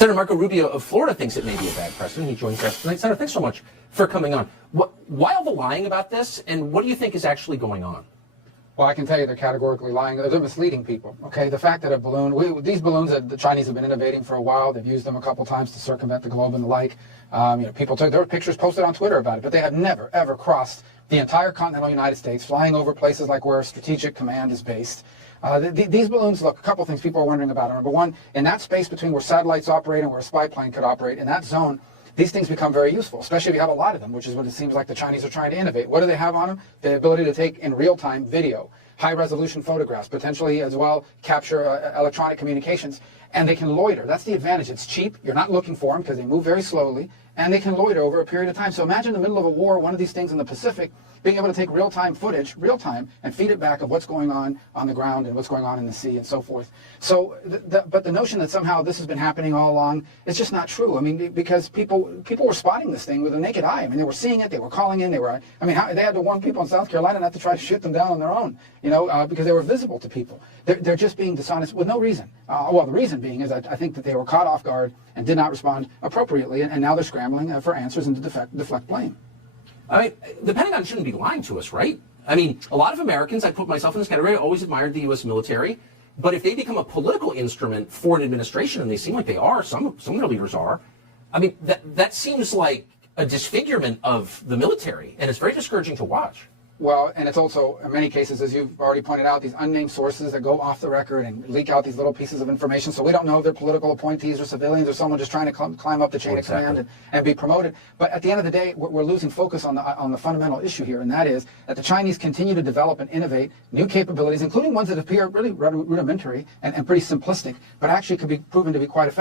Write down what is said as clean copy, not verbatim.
Senator Marco Rubio of Florida thinks it may be a bad precedent. He joins us tonight. Senator, thanks so much for coming on. Why all the lying about this, and what do you think is actually going on? Well, I can tell you they're categorically lying. They're misleading people. Okay, the fact that a balloon, these balloons that the Chinese have been innovating for a while, they've used them a couple times to circumvent the globe and the like. People took, there were pictures posted on Twitter about it, but they have never, ever crossed the entire continental United States, flying over places like where Strategic Command is based. These balloons, look, a couple things people are wondering about. Number one, in that space between where satellites operate and where a spy plane could operate, in that zone, these things become very useful, especially if you have a lot of them, which is what it seems like the Chinese are trying to innovate. What do they have on them? The ability to take in real-time video, high-resolution photographs, potentially as well capture electronic communications, and they can loiter. That's the advantage. It's cheap. You're not looking for them because they move very slowly, and they can loiter over a period of time. So imagine in the middle of a war, one of these things in the Pacific, being able to take real-time footage, real-time, and feed it back of what's going on the ground and what's going on in the sea and so forth. So, but the notion that somehow this has been happening all along, it's just not true. I mean, because people were spotting this thing with a naked eye. I mean, they were seeing it, they were calling in, they had to warn people in South Carolina not to try to shoot them down on their own, because they were visible to people. They're just being dishonest with no reason. Well, the reason being is I think that they were caught off guard and did not respond appropriately, and now they're scrambling for answers and to deflect blame. I mean, the Pentagon shouldn't be lying to us, right? I mean, a lot of Americans, I put myself in this category, always admired the U.S. military. But if they become a political instrument for an administration, and they seem like they are, some of their leaders are, I mean, that seems like a disfigurement of the military, and it's very discouraging to watch. Well, and it's also, in many cases, as you've already pointed out, these unnamed sources that go off the record and leak out these little pieces of information, so we don't know if they're political appointees or civilians or someone just trying to climb up the chain of command and be promoted. But at the end of the day, we're losing focus on the fundamental issue here, and that is that the Chinese continue to develop and innovate new capabilities, including ones that appear really rudimentary and pretty simplistic, but actually could be proven to be quite effective.